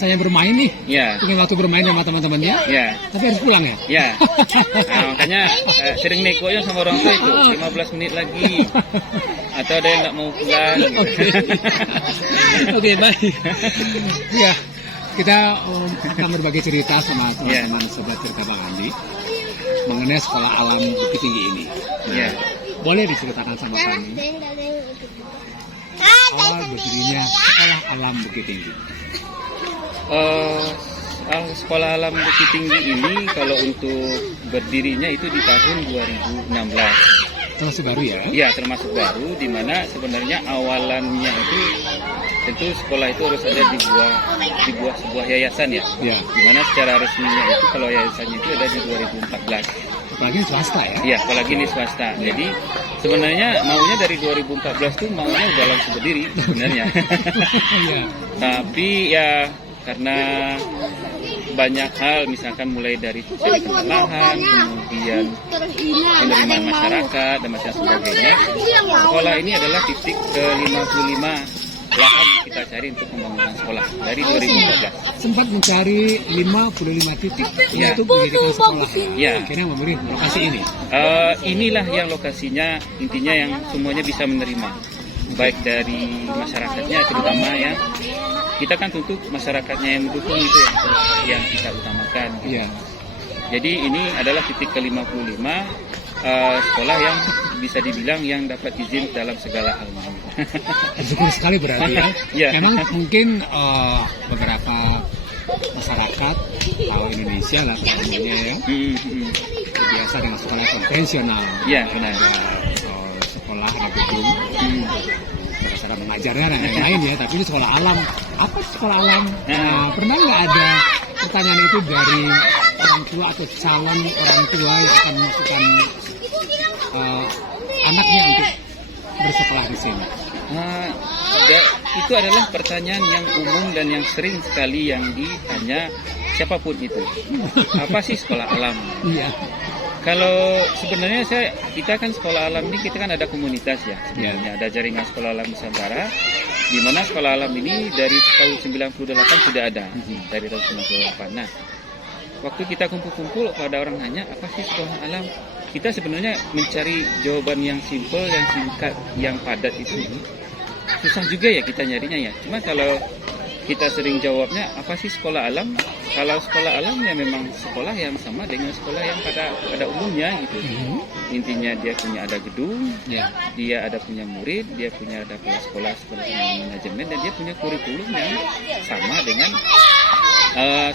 rasanya bermain nih. Ya. Pengen waktu bermain sama teman-temannya. Ya. Tapi harus pulang ya. Ya. Nah, makanya sering nekonya sama orang tua itu 15 menit lagi. Atau ada yang nggak mau pulang. Oke, baik. Ya, kita akan berbagi cerita sama teman-teman sobat cerita Bang Andi mengenai sekolah alam Bukit Tinggi ini. Ya. Boleh diceritakan sama kami awal berdirinya sekolah alam Bukit Tinggi? Sekolah alam Bukit Tinggi ini kalau untuk berdirinya itu di tahun 2016. Termasuk baru ya? Ya, termasuk baru, di mana sebenarnya awalannya itu tentu sekolah itu harus ada di buah sebuah yayasan ya. Ya. Di mana secara resminya itu kalau yayasannya itu ada di 2014. Apalagi swasta ya? Iya, apalagi ini swasta. Jadi sebenarnya maunya dari 2014 tuh maunya udah langsung berdiri sebenarnya. Iya. Tapi ya karena banyak hal, misalkan mulai dari pencarian lahan, kemudian penerimaan masyarakat dan macam sebagainya. Sekolah ini adalah titik ke-55 lahan yang kita cari untuk pembangunan sekolah dari 2014. Sempat mencari 55 titik Ya. untuk mendirikan sekolah. Ya. Akhirnya memilih lokasi ini. Inilah yang lokasinya intinya yang semuanya bisa menerima, baik dari masyarakatnya terutama ya. Kita kan tentu masyarakatnya yang mendukung itu yang kita utamakan. Iya. Jadi ini adalah titik ke-55 sekolah yang bisa dibilang yang dapat izin dalam segala hal. Bersyukur sekali berarti ya. Ya. Memang mungkin beberapa masyarakat atau Indonesia lah umumnya ya biasa dengan sekolah konvensional. Ya, benar. Sekolah ada gedung, cara mengajarnya dan lain-lain ya. Tapi ini sekolah alam. Apa sekolah alam? Pernah nggak ada pertanyaan itu dari orang tua atau calon orang tua yang akan memasukkan anaknya untuk bersekolah di sini? Itu adalah pertanyaan yang umum dan yang sering sekali yang ditanya siapapun itu. Apa sih sekolah alam? Iya. Kalau sebenarnya kita kan sekolah alam ini kita kan ada komunitas ya. Ya. Ada jaringan sekolah alam Nusantara, di mana sekolah alam ini dari tahun 98 sudah ada, dari tahun 98. Nah, waktu kita kumpul-kumpul, kalau ada orang nanya apa sih sekolah alam, kita sebenarnya mencari jawaban yang simpel, yang singkat, yang padat itu susah juga ya kita nyarinya ya. Cuma kalau kita sering jawabnya apa sih sekolah alam? Kalau sekolah alam ya memang sekolah yang sama dengan sekolah yang pada umumnya gitu. Intinya dia punya ada gedung, dia ada punya murid, dia punya ada kelas sekolah seperti manajemen, dan dia punya kurikulum yang sama dengan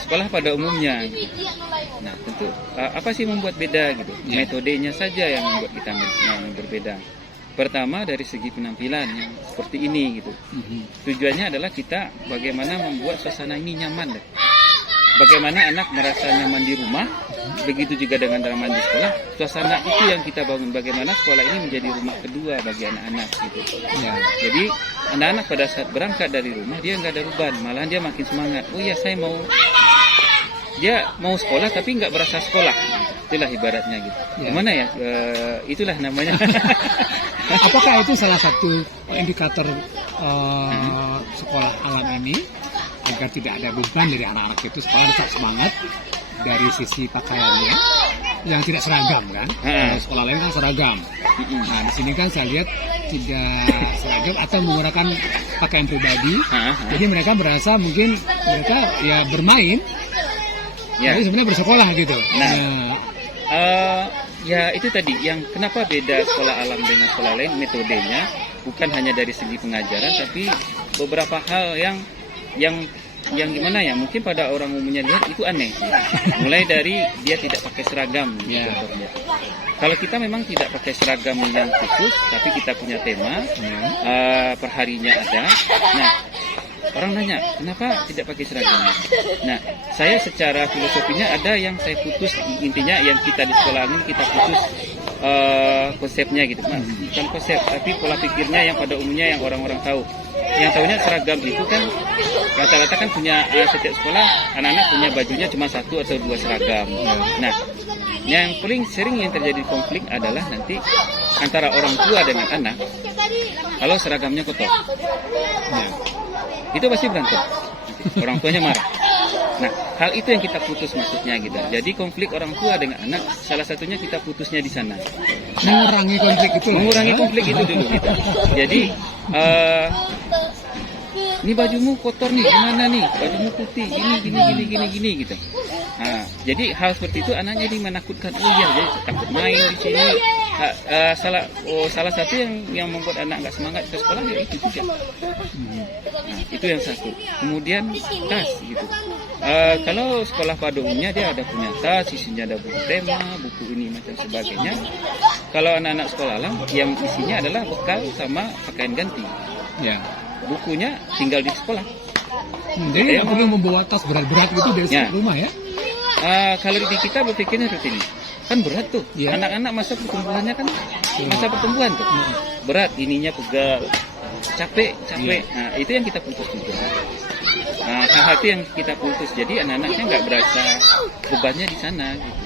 sekolah pada umumnya. Nah tentu apa sih membuat beda gitu? Metodenya saja yang membuat kita berbeda. Pertama dari segi penampilan yang seperti ini gitu. Tujuannya adalah kita bagaimana membuat suasana ini nyaman. Bagaimana anak merasa nyaman di rumah, begitu juga dengan nyaman di sekolah. Suasana itu yang kita bangun. Bagaimana sekolah ini menjadi rumah kedua bagi anak-anak gitu. Jadi anak-anak pada saat berangkat dari rumah dia nggak ada beban, malahan dia makin semangat. Oh ya saya mau sekolah tapi nggak berasa sekolah. Itulah ibaratnya gitu. Gimana ya? Itulah namanya. Apakah itu salah satu indikator sekolah alam ini agar tidak ada beban dari anak-anak itu, sekolah tetap semangat dari sisi pakaiannya yang tidak seragam kan? Kalau sekolah lain kan seragam. Nah di sini kan saya lihat tidak seragam atau menggunakan pakaian pribadi. Jadi mereka merasa mungkin mereka ya bermain, tapi sebenarnya bersekolah gitu. Ya itu tadi yang kenapa beda sekolah alam dengan sekolah lain, metodenya bukan hanya dari segi pengajaran tapi beberapa hal yang gimana ya, mungkin pada orang umumnya lihat itu aneh sih. Mulai dari dia tidak pakai seragam contohnya. Kalau kita memang tidak pakai seragam yang khusus tapi kita punya tema, perharinya ada. Nah orang nanya, kenapa tidak pakai seragam? Nah, saya secara filosofinya ada yang saya putus, intinya yang kita di sekolah ini kita putus konsepnya gitu. Bukan konsep, tapi pola pikirnya yang pada umumnya yang orang-orang tahu. Yang tahunya seragam itu kan rata-rata kan punya setiap sekolah anak-anak punya bajunya cuma 1 atau 2 seragam. Nah, yang paling sering yang terjadi konflik adalah nanti antara orang tua dengan anak kalau seragamnya kotor. Itu pasti berantem. Orang tuanya marah. Nah, hal itu yang kita putus maksudnya gitu. Jadi konflik orang tua dengan anak, salah satunya kita putusnya di sana. Mengurangi konflik itu. Mengurangi konflik itu dulu gitu. Jadi ini bajumu kotor nih, gimana nih? Bajumu putih, gini gitu. Nah, jadi hal seperti itu anaknya jadi menakutkan. Oh iya, jadi takut main di sini. Salah satu yang membuat anak nggak semangat ke sekolah ya itu juga. Nah, itu yang satu. Kemudian tas gitu. Kalau sekolah pada umumnya dia ada punya tas, isinya ada buku tema, buku ini macam sebagainya. Kalau anak-anak sekolah alam yang isinya adalah bekal sama pakaian ganti. Ya. Bukunya tinggal di sekolah. Jadi nggak perlu membawa tas berat-berat gitu dari rumah ya? Kalau di kita berpikirnya seperti ini, kan berat tuh. Ya. Anak-anak masa pertumbuhannya kan masa pertumbuhan tuh. Berat, ininya pegal, capek. Ya. Nah, itu yang kita putus juga. Hal-hal itu yang kita putus. Jadi anak-anaknya nggak berasa bebannya di sana gitu.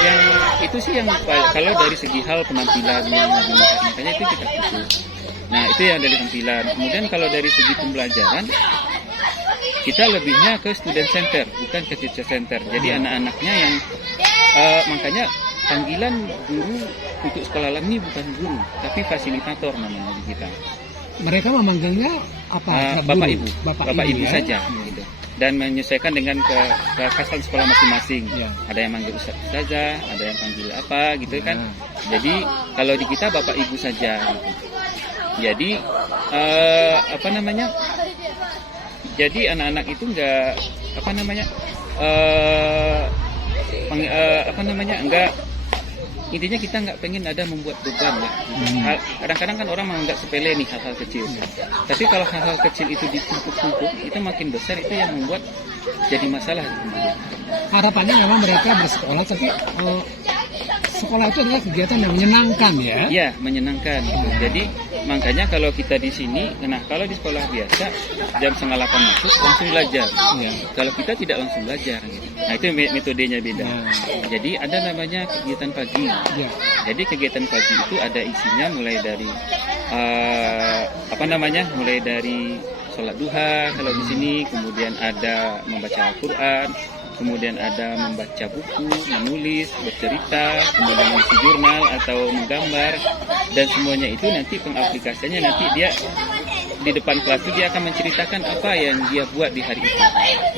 Yang itu sih yang kalau dari segi hal penampilan makanya itu kita putus. Nah, itu yang dari tampilan. Kemudian kalau dari segi pembelajaran, kita lebihnya ke student center, bukan ke teacher center. Jadi anak-anaknya yang makanya panggilan guru untuk sekolah alam ini bukan guru, tapi fasilitator namanya di kita. Mereka memanggilnya apa? Bapak Ibu ya? saja, gitu. Dan menyesuaikan dengan kekhasan sekolah masing-masing. Ya. Ada yang manggil ustazah, ada yang panggil apa, gitu kan. Jadi kalau di kita Bapak Ibu saja. Gitu. Jadi Jadi anak-anak itu enggak enggak, intinya kita nggak pengen ada membuat beban lah. Kadang-kadang kan orang menganggap sepele nih hal-hal kecil. Tapi kalau hal-hal kecil itu ditumpuk-tumpuk, itu makin besar, itu yang membuat jadi masalah. Harapannya memang mereka bersekolah, tapi sekolah itu adalah kegiatan yang menyenangkan ya? Iya, menyenangkan. Jadi makanya kalau kita di sini, nah kalau di sekolah biasa jam 7:30 masuk langsung belajar. Ya. Kalau kita tidak langsung belajar. Gitu. Nah itu metodenya beda. Ya. Jadi ada namanya kegiatan pagi. Ya. Jadi kegiatan pagi itu ada isinya mulai dari mulai dari sholat duha kalau di sini, kemudian ada membaca Al-Quran. Kemudian ada membaca buku, menulis, bercerita, kemudian mengisi jurnal atau menggambar, dan semuanya itu nanti pengaplikasiannya nanti dia di depan kelas itu dia akan menceritakan apa yang dia buat di hari itu.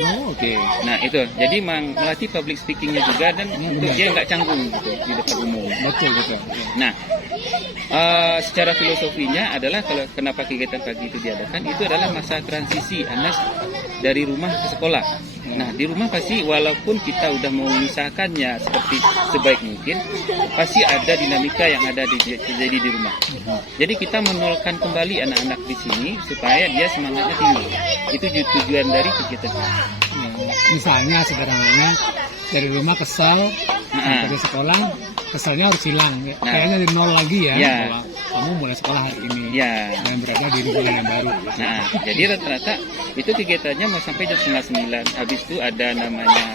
Oh, oke. Nah itu, jadi melatih public speakingnya juga dan untuk dia nggak canggung gitu di depan umum. Betul. Nah, secara filosofinya adalah kalau kenapa kegiatan pagi itu diadakan, itu adalah masa transisi anak dari rumah ke sekolah. Nah, di rumah pasti walaupun kita udah memisahkannya seperti sebaik mungkin, pasti ada dinamika yang ada terjadi di rumah. Jadi kita menolkan kembali anak-anak di sini supaya dia semangatnya tinggi. Itu tujuan dari kegiatan. Misalnya sederhananya dari rumah kesal, dari sekolah kesalnya harus hilang. Kayaknya dari nol lagi ya. Bahwa kamu mulai sekolah hari ini dan berada di lingkungan yang baru. Nah, jadi rata-rata itu kegiatannya mau sampai jam 8:30. Habis itu ada namanya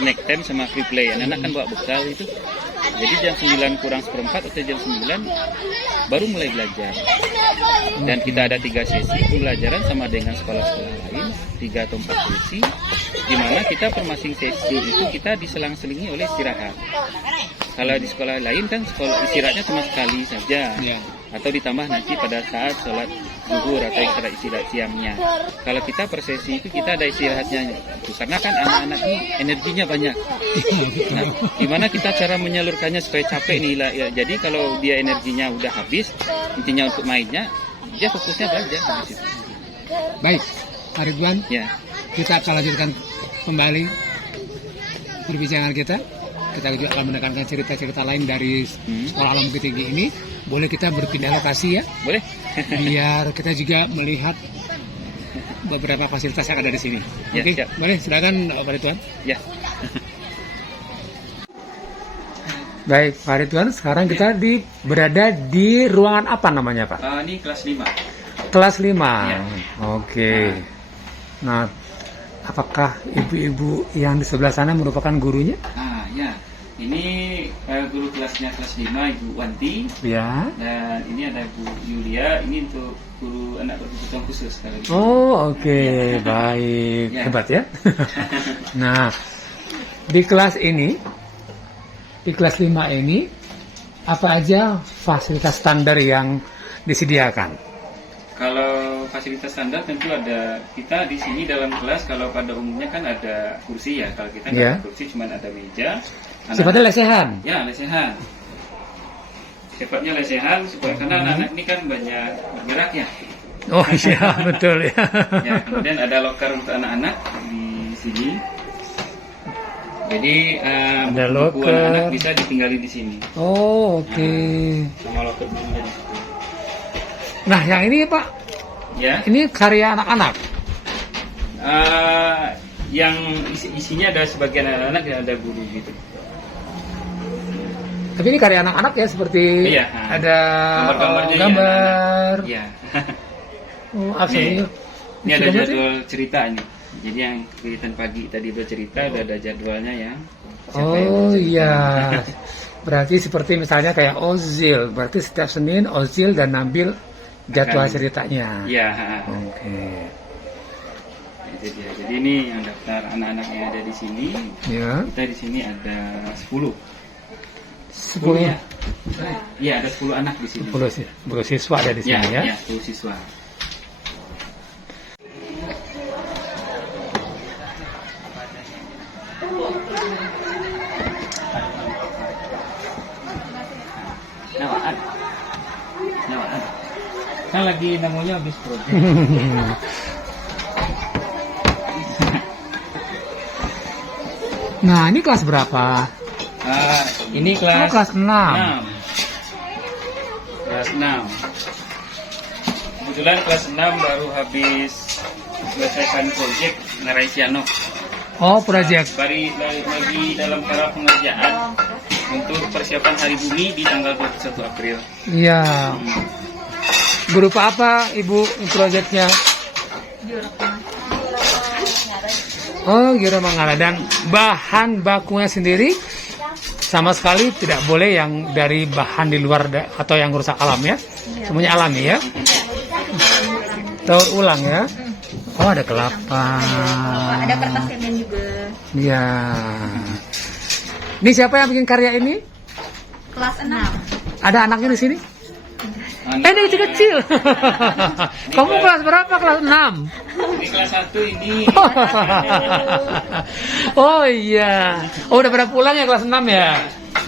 snack time sama free play. Anak-anak kan bawa bekal itu. Jadi jam 9 kurang seperempat atau jam 9 baru mulai belajar. Dan kita ada 3 sesi pembelajaran sama dengan sekolah-sekolah lain, 3 atau 4 sesi, di mana kita per masing sesi itu kita diselang-selingi oleh istirahat. Kalau di sekolah lain kan sekolah istirahatnya cuma sekali saja, atau ditambah nanti pada saat sholat zuhur atau istirahat siangnya. Kalau kita per sesi itu kita ada istirahatnya, karena kan anak-anak ini energinya banyak. Nah, gimana kita cara menyalurkannya supaya capek nih lah ya. Jadi kalau dia energinya udah habis, intinya untuk mainnya, dia fokusnya belajar. Baik, Pak Ridwan, kita akan lanjutkan kembali perbincangan kita. Kita juga akan mendengarkan cerita-cerita lain dari Sekolah Alam Bukit Tinggi ini. Boleh kita berpindah lokasi ya? Boleh. Biar kita juga melihat beberapa fasilitas yang ada di sini. Oke, boleh, silakan Pak Ridwan. Ya. Baik, Pak Ridwan, sekarang kita berada di ruangan apa namanya, Pak? Ini kelas 5. Kelas 5. Oke. Nah, apakah ibu-ibu yang di sebelah sana merupakan gurunya? Ya. Ini guru kelasnya kelas 5 Ibu Wanti. Ya. Dan ini ada Bu Yulia. Ini untuk guru anak berkebutuhan khusus. Kalau gitu. Oh, oke. Baik. Ya. Hebat ya. Nah, di kelas ini, di kelas 5 ini, apa aja fasilitas standar yang disediakan? Kalau fasilitas standar tentu ada, kita di sini dalam kelas kalau pada umumnya kan ada kursi ya. Kalau kita nggak Ya. ada kursi, cuma ada meja. Sifatnya lesehan. Ya, lesehan. Sifatnya lesehan supaya karena anak-anak ini kan banyak bergerak ya. Oh iya, betul ya. Ya, kemudian ada loker untuk anak-anak di sini. Jadi Ada buku loker. anak-anak bisa ditinggalin di sini. Oh, oke. Sama loker bukunya di situ. Nah, yang ini Pak, Ya. ini karya anak-anak. Yang isinya ada sebagian anak-anak yang ada guru gitu. Tapi ini karya anak-anak ya, seperti Iya. ada Gambar-gambarnya ya, gambar. Iya. Oh, akhirnya. Ini ada jadwal cerita ini. Jadi yang kegiatan pagi tadi bercerita udah ada jadwalnya ya. Siapa yang Oh bercerita. iya. Berarti seperti misalnya kayak Ozil, berarti setiap Senin Ozil dan Nabil jadwal Akan- ceritanya. Iya. Oke. Jadi ini yang daftar anak-anak yang ada di sini. Ya. Kita di sini ada 10. 10 ya? Iya, ada 10 anak di sini. 10 siswa ada di sini ya. Ya, 10 siswa. Nawaan. Nawaan. Kan lagi namanya habis project. Nah, ini kelas berapa? Ini Oh, kelas kelas 6. 6. Kelas 6. Kebetulan kelas 6 baru habis selesaikan proyek Naraisiano. Oh, project. Lagi dalam tahap pengerjaan untuk persiapan Hari Bumi di tanggal 21 April. Iya. Berupa apa, Ibu, proyeknya? Oh, Giro Mangala. Dan bahan bakunya sendiri sama sekali tidak boleh yang dari bahan di luar atau yang rusak alam ya. Semuanya alami ya. Daur ulang ya. Oh, ada kelapa. Ada kertas semen juga. Iya. Ini siapa yang bikin karya ini? Kelas 6. Ada anaknya di sini? Ini kecil-kecil. Kamu kelas berapa? Kelas 6. Ini kelas 1 ini. Oh iya. Oh, udah pada pulang ya kelas 6 ya?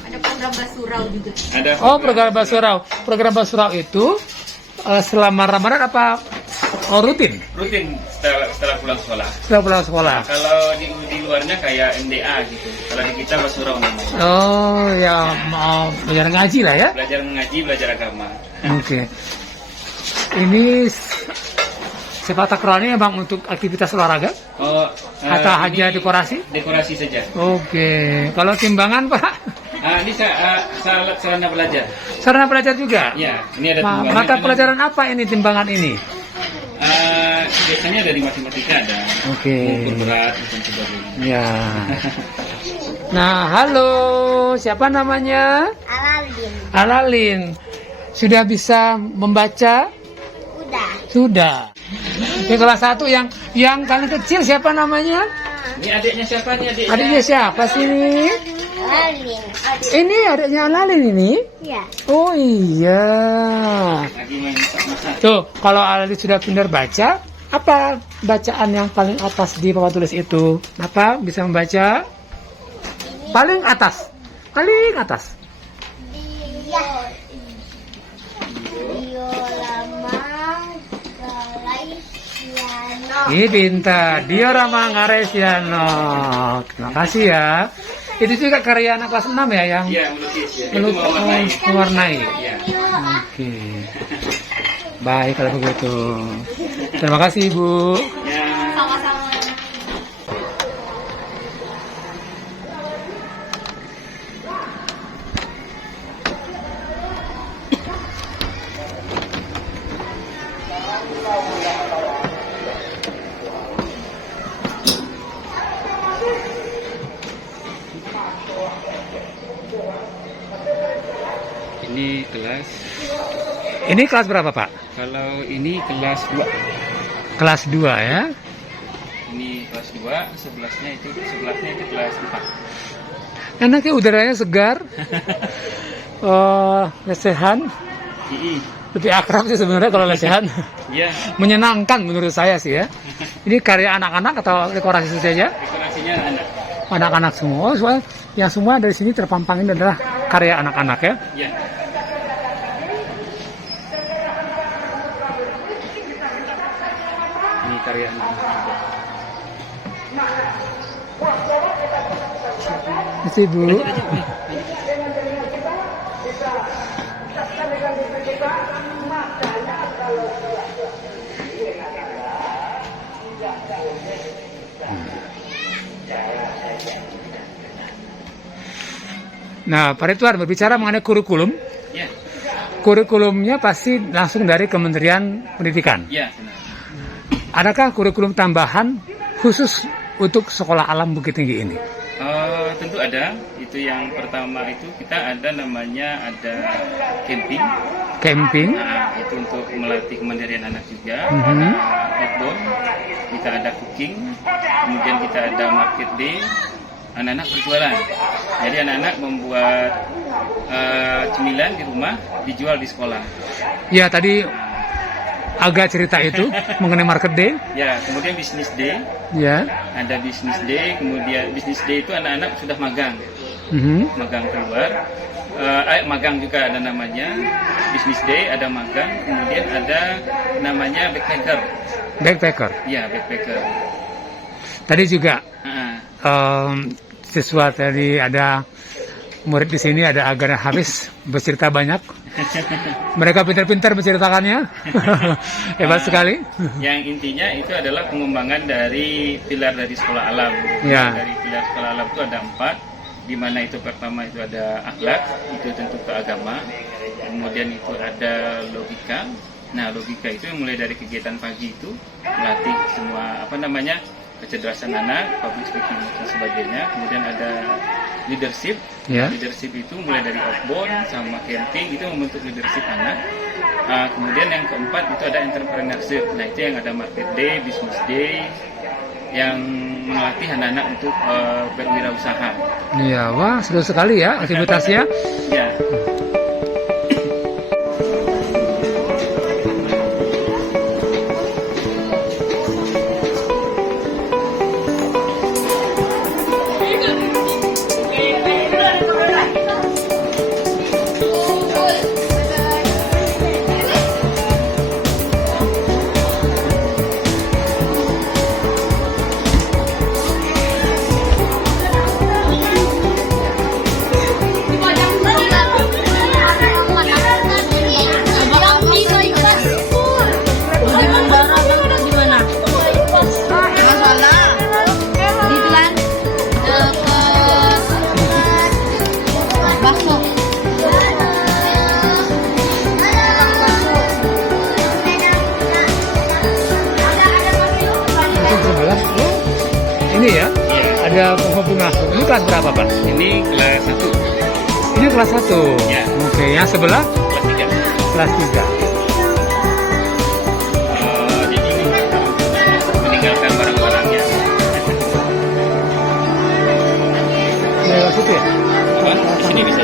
Ada program basurau juga. Ada Oh, program Basurau. Program Basurau itu selama Ramadan apa rutin? rutin setelah pulang sekolah. Setelah pulang sekolah. Kalau di luarnya kayak MDA gitu. Kalau di kita Basurau namanya. Oh, ya mau belajar ngaji lah ya. Belajar mengaji, belajar agama. Oke. Ini sepak takrawannya Bang untuk aktivitas olahraga Oh, atau hanya ini dekorasi? Dekorasi saja. Oke. Kalau timbangan Pak, Ini sarana belajar. sarana belajar juga? Ya, ini ada timbangannya. Mata pelajaran apa ini timbangan ini? Biasanya dari matematika ada. Oke. Ukur berat dan sebagainya. Ya. Nah, halo. Siapa namanya? Alalin. Alalin. Sudah bisa membaca? Udah. Sudah. Di kelas 1 yang paling kecil siapa namanya? Ini adiknya siapa nih adiknya? Adiknya siapa sih ini? Alalin. Ini adiknya Alalin ini? Iya. Oh iya. Lagi main masak-masak. Tuh, kalau Alalin sudah pintar baca, apa bacaan yang paling atas di papan tulis itu? Apa? Bisa membaca? Paling atas. Paling atas. Biolamang Galaiano. Ini pintar. Diorama Ngaresiano. Terima kasih ya. Itu juga karya anak kelas 6 ya yang Iya, melukis ya. Itu melukis mewarnai. mewarnai. Iya. Oke. Baik kalau begitu. Terima kasih Ibu. Ya. Sama-sama. kelas, Ini kelas berapa, Pak? kalau ini kelas 2. Kelas 2 ya. Ini kelas 2, sebelahnya itu kelas 4. Enaknya udaranya segar. Lesehan. Lebih akrab sih sebenarnya kalau lesehan. Iya, Menyenangkan menurut saya sih ya. Ini karya anak-anak atau dekorasi saja? dekorasinya anak. Anak-anak semua. Oh, soalnya yang semua dari sini terpampang ini adalah karya anak-anak ya. Iya. Ini karya anak. Ini Bu. Nah, Pak Ridwan berbicara mengenai kurikulum. Ya, Kurikulumnya pasti langsung dari Kementerian Pendidikan. ya benar. Adakah kurikulum tambahan khusus untuk sekolah alam Bukit Tinggi ini? Tentu ada. Itu yang pertama itu kita ada namanya camping. Camping, Nah, itu untuk melatih kemandirian anak juga. Mhm. Outdoor, kita ada cooking, kemudian kita ada market day, anak-anak berjualan. Jadi anak-anak membuat cemilan di rumah, dijual di sekolah. ya tadi agak cerita itu mengenai market day, Ya, kemudian business day, ya. ada business day, kemudian business day itu anak-anak sudah magang, Mhm. magang keluar. Magang juga ada namanya business day, ada magang, kemudian ada namanya backpacker. Backpacker. Ya, backpacker. Tadi juga Ah, siswa tadi ada murid di sini ada Agana Hafiz bercerita banyak. Mereka pintar-pintar menceritakannya. Hebat sekali. Yang intinya itu adalah pengembangan dari pilar dari sekolah alam. Ya. Dari pilar sekolah alam itu ada 4, di mana itu pertama itu ada akhlak, itu tentu ke agama. Kemudian itu ada logika. Nah, logika itu yang mulai dari kegiatan pagi itu melatih semua kecerdasan anak, public speaking dan sebagainya. Kemudian ada leadership. Ya. Leadership itu mulai dari outbound sama camping itu membentuk leadership anak. Kemudian yang keempat itu ada entrepreneurship. Nah, itu yang ada market day, business day, yang melatih anak-anak untuk berwirausaha. Iya, wah seru sekali ya aktivitasnya. Ya. Ini ya, ada bunga. Ini kelas berapa, Pak? Ini kelas 1. Ini kelas 1. Ya. Oke, yang sebelah Kelas 3. kelas 3. Jadi ini meninggalkan barang-barangnya. Kelas itu ya? Apa? Di sini bisa.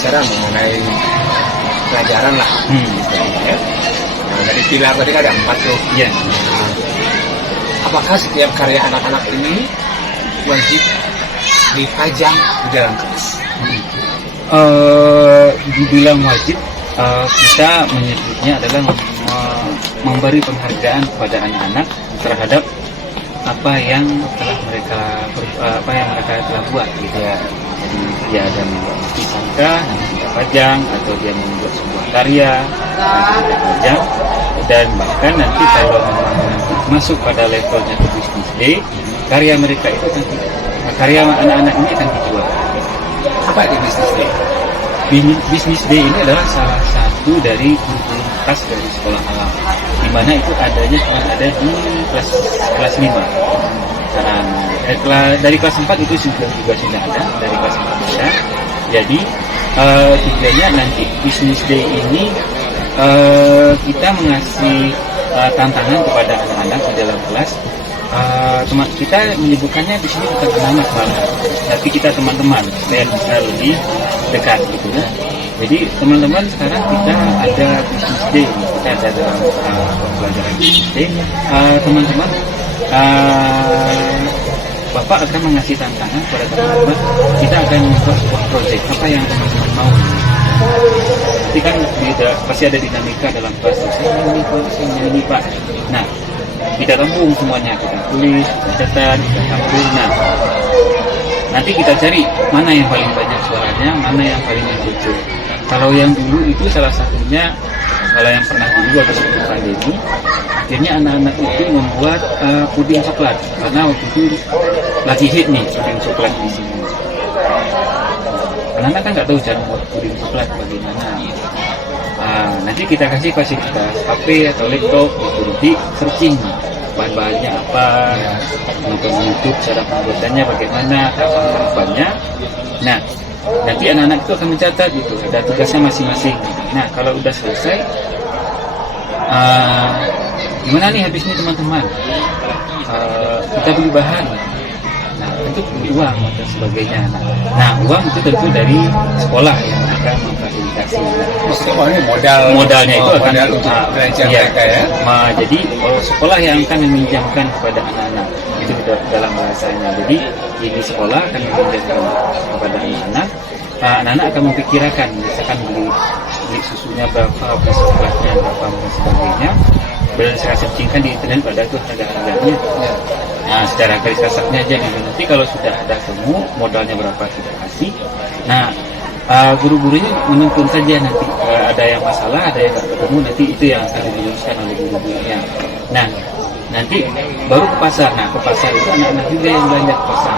bicara mengenai pelajaran lah. Ya. Nah, dari pilar tadi kan ada 4 tuh. Ya. Apakah setiap karya anak-anak ini wajib dipajang di dalam kelas? Dibilang wajib, kita menyebutnya adalah memberi penghargaan kepada anak-anak terhadap apa yang mereka telah buat gitu ya. Jadi dia ada membuat kisah, nanti kita pajang, atau dia membuat sebuah karya, nanti kita pajang, dan bahkan nanti kalau nanti masuk pada levelnya ke business day, karya mereka itu karya anak-anak ini akan dijual. Apa itu business day? Business day ini adalah salah satu dari kurikulum khas dari sekolah alam, di mana itu adanya cuma ada di kelas 5. Dari kelas 4 itu juga sudah ada, dari kelas 4 bisa. Jadi tujuannya nanti business day ini kita mengasih tantangan kepada anak-anak di dalam kelas. Kita menyebutkannya di sini bukan anak-anak malah, tapi kita teman-teman supaya bisa lebih dekat gitu ya. Jadi teman-teman, sekarang kita ada business day, kita ada dalam pelajaran business day. Teman-teman, Bapak akan mengasih tantangan kepada teman-teman. Kita akan membuat sebuah proyek apa yang teman-teman mau. Nanti kan pasti ada dinamika dalam kelas. Saya ini Pak. Nah, kita tampung semuanya, kita tulis, kita catat, kita tampung. Nah, nanti kita cari mana yang paling banyak suaranya, mana yang paling lucu. Kalau yang dulu itu salah satunya, kalau yang pernah dulu atau sebelum pandemi, akhirnya anak-anak itu membuat puding coklat, karena waktu itu lagi hit nih puding coklat di sini. Anak-anak kan nggak tahu cara membuat puding coklat bagaimana. Nanti kita kasih fasilitas HP atau laptop, nanti searching bahan-bahannya apa, nonton YouTube cara pembuatannya bagaimana, tahapan-tahapannya. Nah, nanti anak-anak itu akan mencatat gitu, ada tugasnya masing-masing. Nah, kalau udah selesai, gimana nih habis ini teman-teman? Kita beli bahan. Nah, tentu beli uang dan sebagainya. Nah, uang itu tentu dari sekolah yang akan memfasilitasi. Maksudnya uangnya modalnya itu akan untuk belajar mereka ya. Jadi sekolah yang akan meminjamkan kepada anak-anak itu dalam bahasanya. Jadi ini sekolah akan meminjamkan kepada anak-anak. Anak-anak akan memperkirakan, misalkan beli susunya berapa, beli coklatnya berapa dan sebagainya. Berdasarkan searchingkan di internet pada itu harga-harganya. Nah, secara garis kasarnya aja gitu. Nanti kalau sudah ada temu modalnya berapa kita kasih. Nah, guru-gurunya menuntun saja nanti ada yang masalah, ada yang nggak ketemu, nanti itu yang akan diluruskan oleh guru-gurunya. Nah, nanti baru ke pasar. Nah, ke pasar itu anak-anak juga yang belanja ke pasar.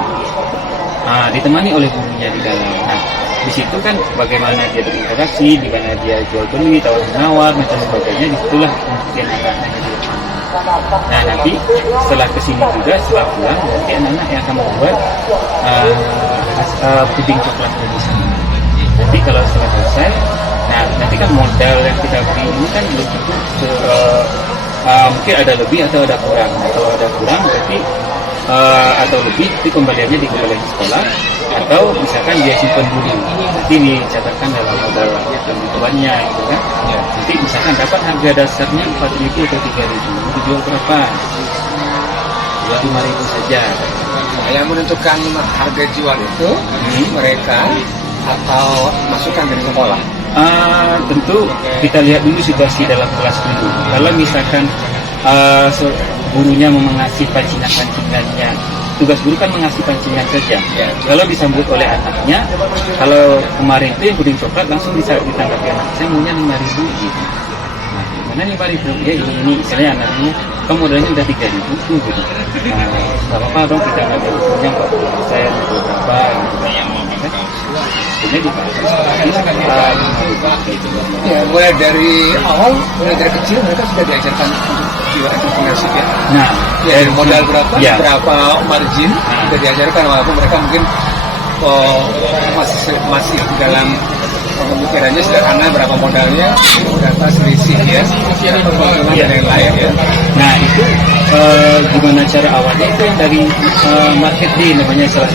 Ditemani oleh gurunya di dalam. Nah, di situ kan bagaimana dia berinteraksi, di mana dia jual beli, tawar menawar, macam sebagainya. Disitulah kemudian anak-anaknya di depan. Nah, nanti setelah kesini juga, setelah pulang, nanti anak-anak yang akan membuat puding coklat di sana. Nanti kalau setelah selesai, nah nanti kan modal yang kita beri ini kan mungkin ada lebih atau ada kurang. Nah, kalau ada kurang berarti atau lebih itu kembaliannya dikembalikan ke sekolah, atau misalkan dia simpan dulu, nanti dicatatkan dalam modal kebutuhannya gitu kan. Nanti misalkan dapat harga dasarnya 4.000 atau 3.000, dijual berapa? 5.000 saja. Nah, yang menentukan harga jual itu mereka atau masukan dari sekolah? Tentu kita lihat dulu situasi dalam kelas dulu. Kalau misalkan gurunya mengasih pancingan-pancingannya, tugas guru kan mengasih pancingan saja. Kalau disambut oleh anaknya, kalau kemarin itu yang puding coklat langsung bisa ditanggapi anak, saya maunya 5.000 gitu. Nah, mana 5.000? Ya ini misalnya anaknya, kamu modalnya udah 3.000 tuh gitu. Nggak apa-apa dong, kita nggak ada usulnya 40% atau berapa gitu. Ya, mulai dari awal, mulai dari kecil mereka sudah diajarkan untuk jiwa entrepreneurship ya. Nah, dari modal berapa, berapa margin sudah diajarkan, walaupun mereka mungkin masih dalam pemikirannya sederhana, berapa modalnya, berapa selisih ya, dan yang lain ya. Nah itu gimana cara awalnya itu yang dari market day namanya, salah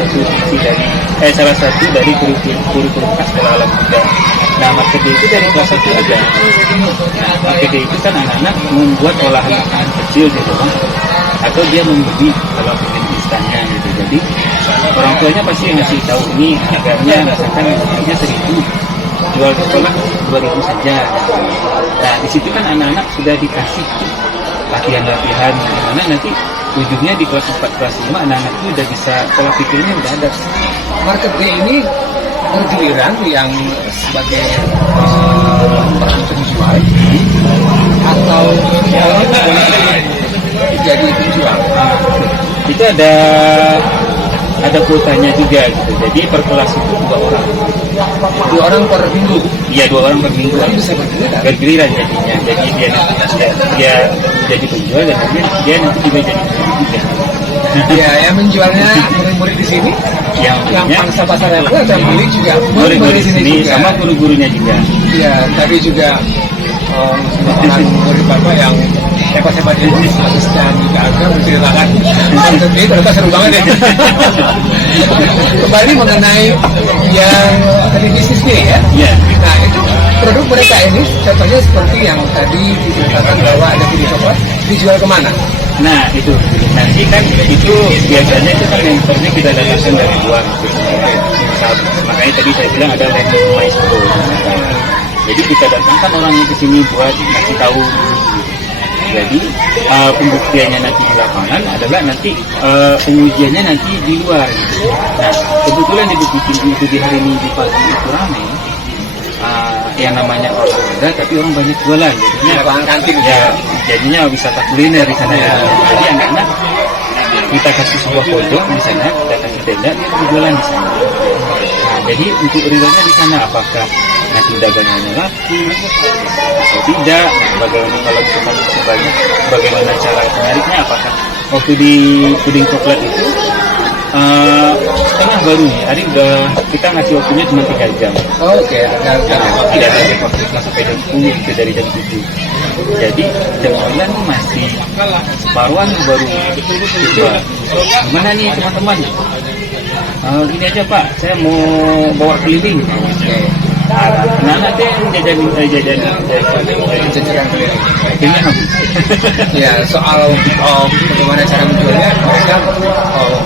satu dari kurikulum sekolah alam muda. Nah, market day itu dari kelas 1 ada. Nah, market day itu kan anak-anak membuat olahan makanan kecil gitu kan, atau dia membeli kalau bikin instannya gitu. Jadi orang tuanya pasti ngasih tahu ini harganya misalkan harganya 1.000, jual ke sekolah 2.000 saja. Nah, di situ kan anak-anak sudah dikasih latihan-latihan gimana nanti ujungnya di kelas 4, kelas 5 anak-anak itu udah bisa, pola pikirnya udah ada. Market day ini bergiliran yang sebagai peran penjual atau boleh jadi penjual. Itu ada kuotanya juga gitu. Jadi per kelas itu 2 orang per minggu. Iya, 2 orang per minggu. Kan bisa bergiliran jadinya. Jadi dia jadi penjual dan dia nanti juga jadi penjual juga. Ya, yang menjualnya murid-murid di sini, yang pangsa pasar itu ada murid juga, murid-murid di sini juga. sama guru-gurunya juga. Iya, tapi juga orang murid bapak yang hebat-hebat itu asisten juga agak menceritakan konsep ini ternyata seru banget ya. Kembali mengenai yang tadi bisnis nih ya. Iya. Nah, itu produk mereka ini contohnya seperti yang tadi diceritakan bahwa ada video coklat, dijual kemana? Nah, itu nanti kan itu biasanya itu kan mentornya kita datangkan dari luar gitu. Makanya tadi saya bilang ada landing maestro. Jadi kita datangkan orangnya ke sini buat ngasih tahu. Jadi pembuktiannya nanti di lapangan adalah nanti pengujiannya nanti di luar. Gitu. Nah, kebetulan itu di hari Minggu pagi itu ramai. Yang namanya olahraga tapi orang banyak jualan, jadinya lapangan kantin ya, jadinya wisata kuliner di sana ya. Jadi anak-anak kita kasih sebuah pojok di sana, kita kasih tenda, dia berjualan di sana. Nah, jadi untuk riwayatnya di sana apakah nanti dagangannya laku atau tidak, bagaimana kalau misalkan masih banyak, bagaimana cara menariknya, apakah waktu di puding coklat itu setengah baru nih, hari udah kita ngasih waktunya cuma 3 jam. Oke, Tidak ada waktu sampai jam 10 itu dari jam 7. Jadi jam 9 nih masih separuhan baru dijual. Gimana nih teman-teman? Gini aja Pak, saya mau bawa keliling. Nah nanti jajan akhirnya habis. Ya, soal bagaimana cara menjualnya, mereka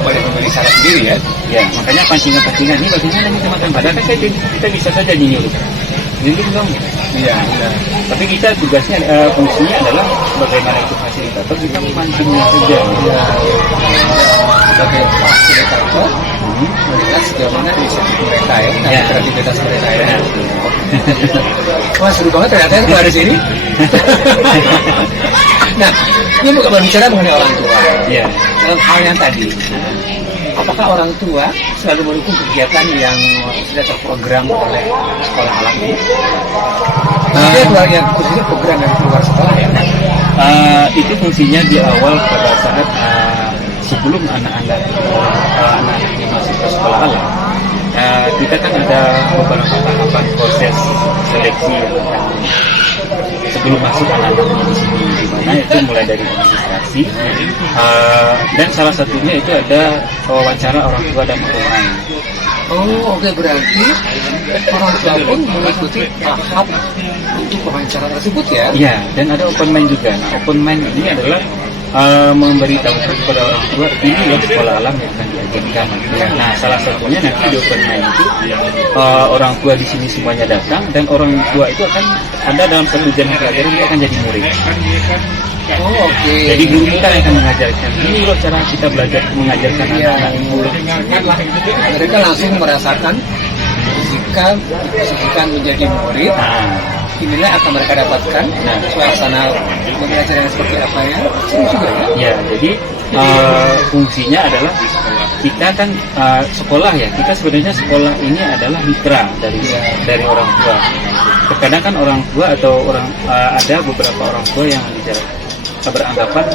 boleh membeli cara sendiri ya. Ya, makanya pancingan-pancingan ini bagaimana nih teman-teman? Padahal kan kita bisa saja nyuruh. Nyuruh dong. Iya. Tapi kita tugasnya, fungsinya adalah bagaimana itu fasilitator, kita memancingnya saja. Ya, sebagai fasilitator, melihat sejauh mana inisiatif mereka ya, dan kreativitas mereka ya. Wah, seru banget ternyata itu ada di sini. Nah, ini bukan berbicara mengenai orang tua. Ya. Dalam hal yang tadi, apakah orang tua selalu mendukung kegiatan yang sudah terprogram oleh sekolah alam ini? Khususnya program yang keluar sekolah ya. Itu fungsinya di awal pada saat sebelum anak-anaknya masuk ke sekolah alam. Kita kan ada beberapa tahapan proses seleksi yang sebelum masuk anak-anaknya di sini, di mana itu mulai dari administrasi dan salah satunya itu ada wawancara orang tua dan orang. Oh, oke, berarti orang tua pun mengikuti tahap untuk wawancara tersebut ya? Iya, dan ada open mind juga. Nah, open mind ini adalah memberitahukan kepada orang tua ini loh sekolah alam yang akan diajarkan. Ya. Nah, salah satunya nanti di open mind itu orang tua di sini semuanya datang dan orang tua itu akan ada dalam satu jam pelajaran dia akan jadi murid. Oh, oke. Jadi guru kita yang akan mengajarkan. Ini loh cara kita belajar mengajarkan anak-anak. Mereka langsung merasakan jika dikasihkan menjadi murid. Inilah akan mereka dapatkan suasana pembelajaran seperti apa ya. Seru juga ya. Ya, jadi fungsinya adalah kita kan sekolah ya. Kita sebenarnya sekolah ini adalah mitra dari orang tua. Terkadang kan orang tua atau ada beberapa orang tua yang beranggapan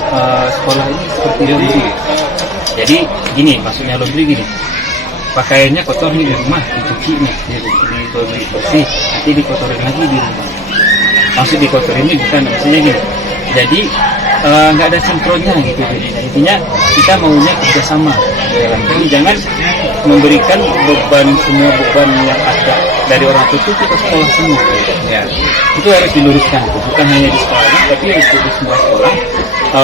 sekolah ini seperti laundry. Jadi gini, maksudnya laundry gini. Pakaiannya kotor nih di rumah, dicuci nih, di laundry bersih, nanti dikotorin lagi di rumah. Maksud dikotorin ini bukan, maksudnya gini. Jadi nggak ada sinkronnya gitu. Intinya kita maunya kerjasama. Jadi jangan memberikan semua beban yang ada dari orang tua itu kita sekolah semua. Ya. Itu harus diluruskan, bukan hanya di sekolah ini, tapi di semua sekolah.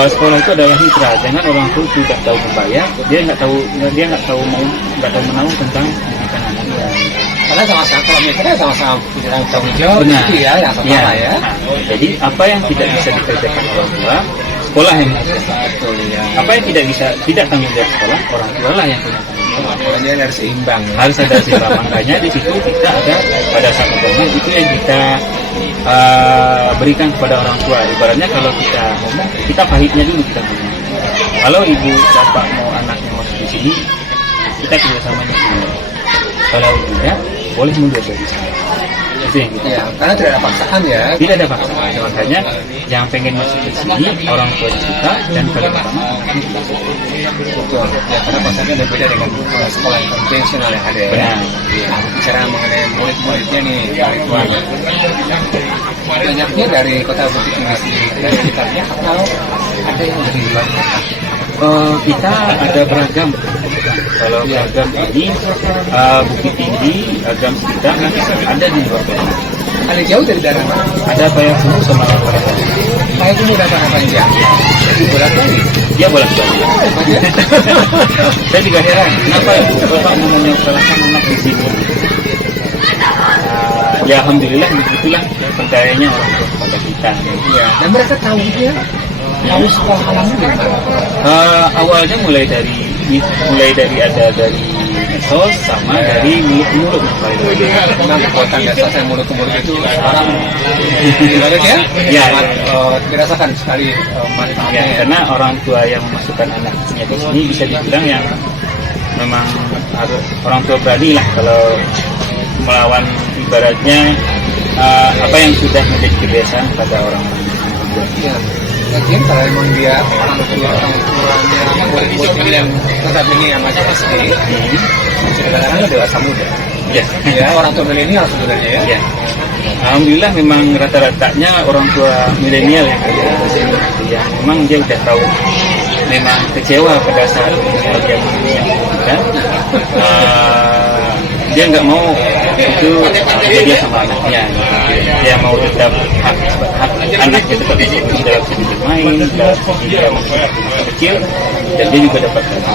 Sekolah itu adalah mitra. Jangan orang tua tidak tahu membayar, dia nggak tahu menahu tentang pendidikan anaknya. Karena sama-sama kalau mitra sama-sama punya tanggung jawab. Benar. Gitu ya, yang sama ya. Nah, jadi apa yang tidak bisa dikerjakan orang tua, sekolah yang mengerjakan. Betul ya. Apa yang tidak tanggung jawab sekolah, orang tua lah yang punya tanggung jawab. Pokoknya harus seimbang. Harus ada seimbang. Makanya di situ kita ada pada saat pertemuan itu yang kita berikan kepada orang tua. Ibaratnya kalau kita ngomong, kita pahitnya dulu kita ngomong. Kalau ibu bapak mau anaknya masuk di sini, kita kerjasama di sini. Kalau tidak, boleh mundur dari sini. Itu yang kita. Ya, karena tidak ada paksaan ya. Tidak ada paksaan. Makanya yang pengen masuk di sini orang tua suka dan paling utama anaknya juga suka. Betul. Ya, karena pasarnya berbeda dengan sekolah yang konvensional yang ada ya. Benar. Nah, bicara mengenai murid-muridnya nih, dari tuan. Banyaknya dari kota Bukit Tinggi sendiri dan sekitarnya atau ada yang dari luar kota? Kita ada beragam. Kalau beragam ini Bukit Tinggi, agam sekitar ada di luar kota. Paling jauh dari daerah mana? Ada Payakumbuh sama Payakumbuh. Payakumbuh dapat apa aja? Jadi bolak-balik. Dia bolak-balik. Saya juga heran, kenapa ibu bapak mau menyekolahkan anak di sini? Ya alhamdulillah begitulah percayanya orang tua kepada kita. Ya, dan mereka tahu ya. Tahu sekolah alamnya dari mana? Awalnya mulai dari ada dari medsos sama dari mulut-mulut. Memang kekuatan medsos yang mulut ke mulut itu sekarang banyak ya? Ya, dirasakan sekali manfaatnya. Ya, karena orang tua yang memasukkan anaknya ke sini bisa dibilang yang memang harus orang tua berani lah kalau melawan ibaratnya apa yang sudah menjadi kebiasaan pada orang-orang. Ya. Mungkin kalau memang dia orang tuanya murid-muridnya yang notabene yang masih SD, kadang-kadang dewasa muda. Ya, Ya, orang tua milenial sebenarnya ya. ya. Alhamdulillah memang rata-ratanya orang tua milenial yang ada di sini. Ya, memang dia udah tahu, memang kecewa pada saat dia mendidikan. Dia nggak mau itu dia sama anaknya. Dia mau tetap hak anaknya tetap dalam segi bermain, dalam segi masih kecil, dan dia juga dapat gaji.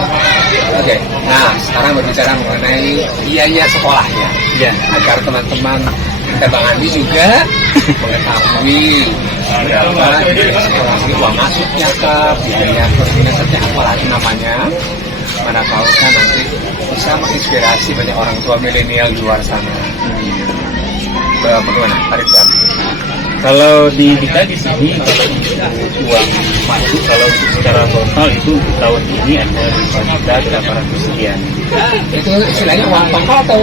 Oke. Nah, sekarang berbicara mengenai biaya sekolahnya. Ya, Agar teman-teman kita Bang Andi juga mengetahui berapa biaya sekolah ini, uang masuknya ke biaya persemesternya apalagi namanya. Mana tahu kan nanti bisa menginspirasi banyak orang tua milenial di luar sana. Bagaimana? Tarik Bang. kalau di kita di sini kalau uang masuk kalau secara total itu untuk tahun ini ada 5.800.000 sekian. Itu istilahnya uang pangkal atau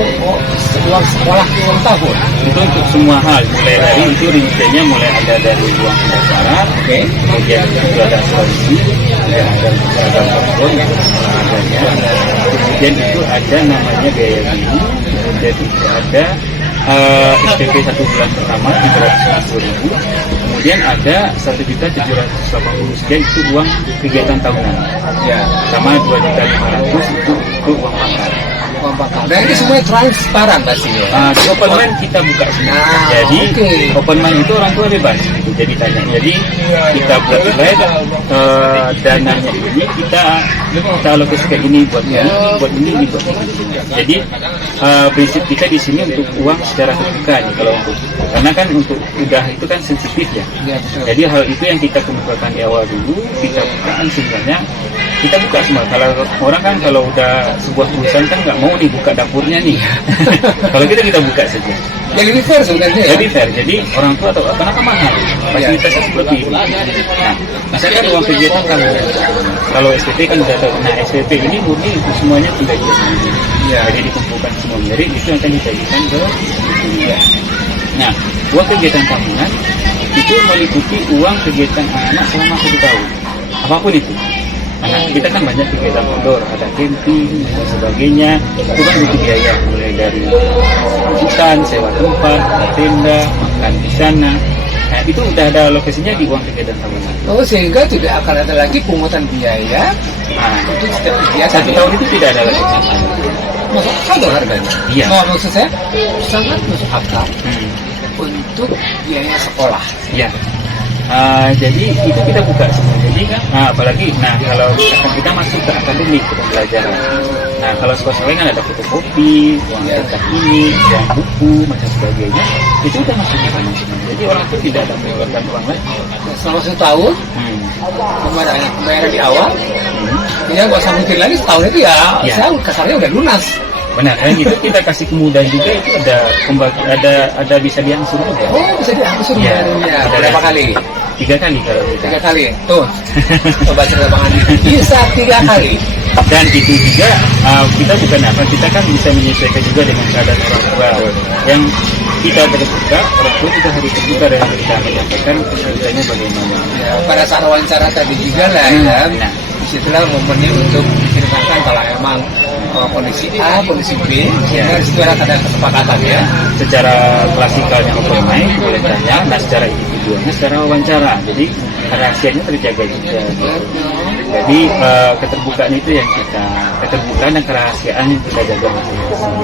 uang sekolah uang tahun? Itu untuk semua hal, mulai dari itu rinciannya mulai ada dari uang pendaftaran, Oke. kemudian itu ada asuransi, kemudian ada seragam telepon yang seadanya, kemudian itu ada namanya biaya guru, kemudian itu ada SPP 1 bulan pertama 350.000, kemudian ada 1.780.000 sekian itu uang kegiatan tahunan, Ya. sama 2.500.000 itu untuk uang makan. Uang pangkal. Dan ini semuanya transparan pastinya. Di open mind kita buka semua. Nah, Jadi oke. open mind itu orang tua bebas. Gitu. Jadi tanya. Jadi kita buat dananya ini kita alokasikan ini buat ini, buat ini, buat ini. Jadi prinsip kita di sini untuk uang secara terbuka nih kalau untuk karena kan untuk udah itu kan sensitif ya. Ya, betul. Jadi hal itu yang kita kemukakan di awal dulu kita bukaan sebenarnya kita buka semua. Kalau orang kan kalau udah sebuah perusahaan kan nggak mau nih buka dapurnya nih. Kalau kita buka saja. Yang lebih fair sebenarnya ya. Jadi fair. Jadi orang tua tahu kenapa mahal. Fasilitasnya seperti itu. Nah, misalkan uang kegiatan kalau SPP kan udah tahu. Nah, SPP ini murni itu semuanya tidak dia sendiri. Ya. Jadi dikumpulkan semua merit itu yang akan dibagikan ke kuliah. Nah, uang kegiatan tahunan itu meliputi uang kegiatan anak selama 1 tahun. Apapun itu. Nah, kita kan banyak kegiatan outdoor, ada camping dan sebagainya. Itu kan butuh biaya, mulai dari hutan, sewa tempat, tenda, makan di sana. Nah, itu udah ada lokasinya di uang kegiatan tahunan. Oh, sehingga tidak akan ada lagi pungutan biaya Nah, untuk setiap kegiatan. 1 tahun itu tidak ada lagi. Masuk akal dong harganya. Iya. Oh, maksud saya sangat masuk akal Hmm. untuk biaya sekolah. Ya. Jadi itu kita buka semua. Jadi kan, apalagi, kalau misalkan kita masuk ke akademik ke pembelajaran. Nah, kalau sekolah lain kan ada fotokopi, uang cetak ini, uang buku, macam sebagainya. Itu udah masuk ke sana semua. Jadi orang itu tidak ada mengeluarkan uang lagi. Selama 1 tahun, pembayaran di awal, ya nggak usah mikir lagi setahun itu ya, Ya. saya kasarnya udah lunas. Benar, dan itu kita kasih kemudahan juga, itu ada bisa diangsur juga. Oh, bisa diangsur Iya. ya. Berapa kali? 3 kali kalau kita. 3 kali. Tuh, coba cerita Bang Andi. Bisa 3 kali. Dan itu juga kita bukan kita kan bisa menyesuaikan juga dengan keadaan orang tua yang kita terbuka, orang tua juga harus terbuka dengan kita menyampaikan kesulitannya bagaimana. Ya, pada saat wawancara tadi juga lah ya. Nah. Disitulah momennya untuk diceritakan kalau emang kondisi A, kondisi B, sehingga disitu ada kesepakatan ya. Secara klasikalnya open mic boleh tanya, nah secara individualnya secara wawancara, jadi rahasianya terjaga juga. Jadi keterbukaan itu yang keterbukaan dan kerahasiaan yang kita jaga masing-masing.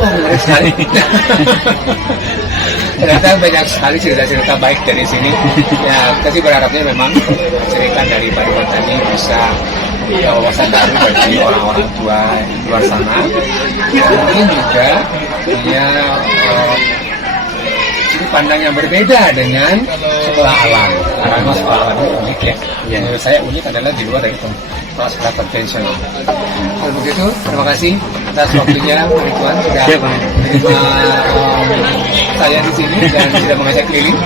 Oh, menarik sekali. Ternyata banyak sekali cerita-cerita baik dari sini. Ya, kita sih berharapnya memang cerita dari Pak Iwan tadi bisa wawasan baru bagi orang-orang tua di luar sana. Dan mungkin juga punya sudut pandang yang berbeda dengan sekolah alam. Karena sekolah alam ini unik ya. Menurut saya unik adalah di luar dari sekolah konvensional. Kalau begitu, terima kasih atas waktunya Pak Ridwan sudah menerima saya di sini dan sudah mengajak keliling.